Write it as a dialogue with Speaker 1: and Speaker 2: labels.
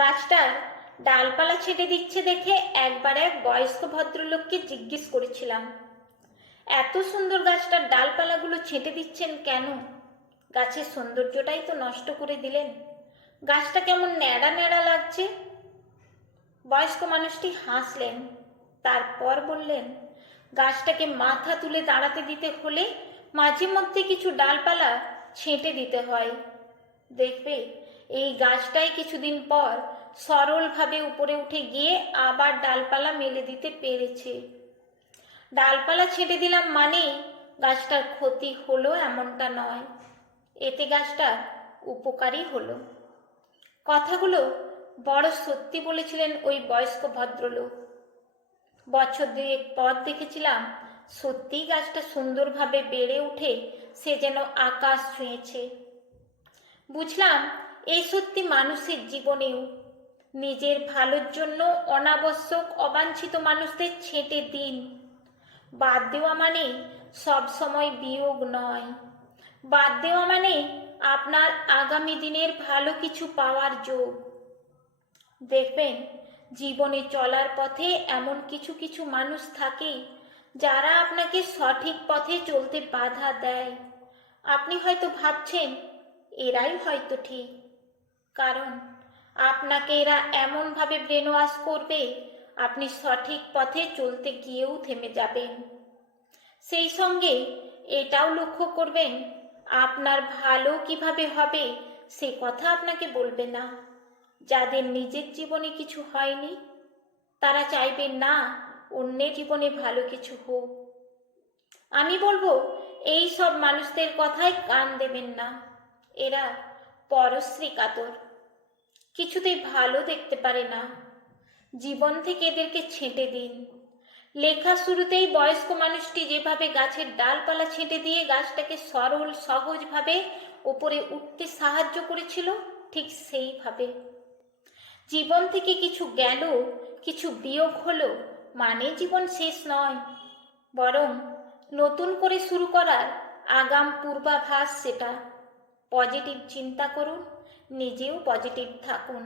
Speaker 1: গাছটার ডালপালা ছেটে দিচ্ছে দেখে একবার এক বয়স্ক ভদ্রলোককে জিজ্ঞেস করেছিলাম, এত সুন্দর গাছটার ডালপালাগুলো ছেঁটে দিচ্ছেন কেন? গাছের সৌন্দর্যটাই তো নষ্ট করে দিলেন। গাছটা কেমন ন্যাড়া ন্যাড়া লাগছে? বয়স্ক মানুষটি হাসলেন, তারপর বললেন, গাছটাকে মাথা তুলে দাঁড়াতে দিতে হলে মাঝে মধ্যে কিছু ডালপালা ছেঁটে দিতে হয়। দেখবে এই গাছটাই কিছুদিন পর সরলভাবে উপরে উঠে গিয়ে আবার ডালপালা মেলে দিতে পেরেছে। ডালপালা ছেড়ে দিলাম মানে গাছটার ক্ষতি হলো এমনটা নয়। এতে গাছটার উপকারী হলো। কথাগুলো বড় সত্যি বলেছিলেন ওই বয়স্ক ভদ্রলোক। বছর দুয়েক পর দেখেছিলাম সত্যিই গাছটা সুন্দরভাবে বেড়ে উঠে সে যেন আকাশ ছুঁয়েছে। বুঝলাম এই সত্যি মানুষের জীবনেও। নিজের ভালোর জন্য অনাবশ্যক অবাঞ্ছিত মানুষদের ছেঁটে দিন। বাদ দেওয়া মানে সব সময় বিয়োগ নয়। বাদ দেওয়া মানে আপনার আগামী দিনের ভালো কিছু পাওয়ার যোগ। দেখবেন, জীবনে চলার পথে এমন কিছু কিছু মানুষ থাকে যারা আপনাকে সঠিক পথে চলতে বাধা দেয়। আপনি হয়তো ভাবছেন, এরাই হয়তো ঠিক। কারণ আপনাকে এরা এমনভাবে ব্রেন ওয়াশ করবে, আপনি সঠিক পথে চলতে গিয়েও থেমে যাবেন। সেই সঙ্গে এটাও লক্ষ্য করবেন, আপনার ভালো কীভাবে হবে সে কথা আপনাকে বলবে না। যাদের নিজের জীবনে কিছু হয়নি, তারা চাইবেন না অন্যের জীবনে ভালো কিছু হোক। আমি বলব, এই সব মানুষদের কথায় কান দেবেন না। এরা পরশ্রী কাতর কিছুতেই ভালো দেখতে পারে না। জীবন থেকে এদেরকে ছেঁটে দিন। লেখা শুরুতেই বয়স্ক মানুষটি যেভাবে গাছের ডালপালা ছেঁটে দিয়ে গাছটাকে সরল, সহজভাবে ওপরে উঠতে সাহায্য করেছিল, ঠিক সেইভাবে। জীবন থেকে কিছু গেল, কিছু বিয়োগ হলো মানে জীবন শেষ নয়। বরং নতুন করে শুরু করার আগাম পূর্বাভাস সেটা। পজিটিভ চিন্তা করুন নিজেও পজিটিভ থাকুন।